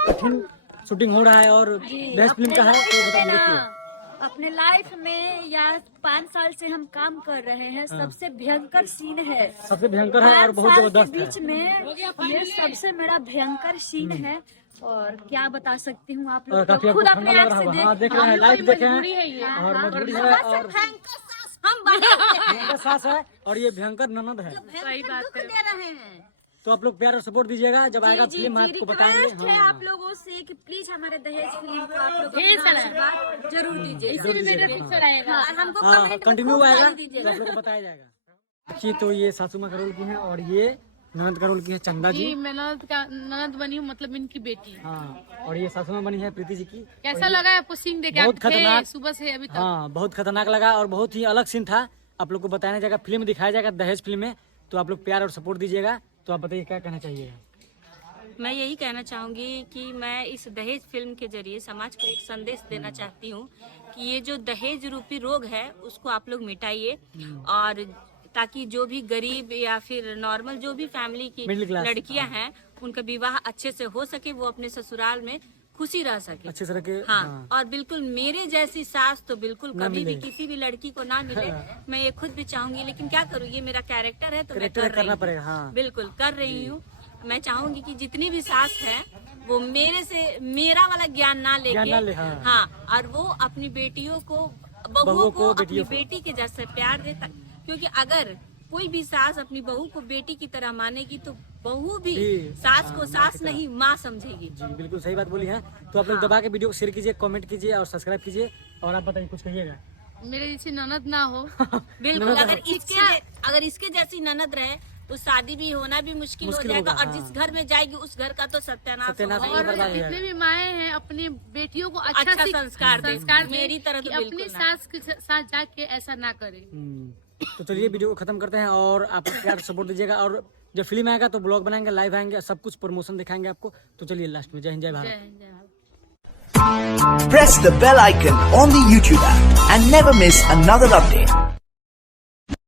कठिन शूटिंग हो रहा है और बेस्ट फिल्म का है, तो बताइए। अपने लाइफ में या 5 साल से हम काम कर रहे हैं, सबसे भयंकर सीन है, सबसे भयंकर है और बहुत जबरदस्त बीच में ये सबसे मेरा भयंकर सीन है। और क्या बता सकती हूँ, आप लोग काफी खुद आपको अपने ठंडा आँख लग से रहा है, देख रहे हैं, लाइव देखे हैं और मजबूरी है और भयंकर सास है और ये भयंकर ननद है। सही बात है। तो आप लोग प्यार और सपोर्ट दीजिएगा, जब आएगा फिल्म आपको बताएंगे। रिक्वेस्ट है आप लोगों से कि प्लीज हमारे दहेज फिल्म को आप लोग आशीर्वाद जरूर दीजिए, हमको कंटिन्यू आएगा तो आप लोग को बताया जाएगा। जी, तो ये सासू माँ का रोल की है और ये ननद का रोल की है चंदा जी। मैं ननद बनी हूँ, मतलब इनकी बेटी। हाँ, और ये सासू माँ बनी है प्रीति जी की। कैसा लगा आपको सीन देखे? बहुत खतरनाक, सुबह से अभी तक। हाँ, बहुत खतरनाक लगा और बहुत ही अलग सीन था। आप लोग को बताया जाएगा, फिल्म दिखाया जाएगा दहेज फिल्म में, तो आप लोग प्यार और सपोर्ट दीजिएगा। तो आप बताइए क्या कहना चाहिएगा। मैं यही कहना चाहूँगी कि मैं इस दहेज फिल्म के जरिए समाज को एक संदेश देना चाहती हूँ कि ये जो दहेज रूपी रोग है उसको आप लोग मिटाइए, और ताकि जो भी गरीब या फिर नॉर्मल जो भी फैमिली की लड़कियां हैं उनका विवाह अच्छे से हो सके, वो अपने ससुराल में खुशी रह सके, अच्छे से रखे। हाँ, और बिल्कुल मेरे जैसी सास तो बिल्कुल कभी भी किसी भी लड़की को ना मिले। मैं ये खुद भी चाहूंगी, लेकिन क्या करूँ, ये मेरा कैरेक्टर है तो मैं कर रही हूँ। हाँ। बिल्कुल कर रही हूँ। मैं चाहूंगी कि जितनी भी सास है वो मेरे से मेरा वाला ज्ञान ना लेके हाँ, और वो अपनी बेटियों को, बहुओं को अपनी बेटी के जैसे प्यार दे, क्योंकि अगर कोई भी सास अपनी बहू को बेटी की तरह मानेगी तो बहू भी सास को सास नहीं माँ समझेगी। जी बिल्कुल सही बात बोली है। तो आप लोग दबा के वीडियो को शेयर कीजिए, कमेंट कीजिए और सब्सक्राइब कीजिए। और आप बताइए, कुछ कहिएगा। मेरे जैसी ननद ना हो। बिल्कुल, अगर इसके जैसी ननद रहे तो शादी भी होना भी मुश्किल हो जाएगा, और जिस घर में जाएगी उस घर का तो सत्यानाश होगा। और जितने भी माएँ हैं अपनी बेटियों को अच्छा संस्कार मेरी तरह तो अपनी सास के साथ जाके ऐसा ना करे। तो चलिए वीडियो को खत्म करते हैं और आप प्यार सपोर्ट दीजिएगा, और जब फिल्म आएगा तो ब्लॉग बनाएंगे, लाइव आएंगे, सब कुछ प्रमोशन दिखाएंगे आपको। तो चलिए लास्ट में जय हिंद जय Bharat. Press the bell icon on the YouTube app and never miss another update.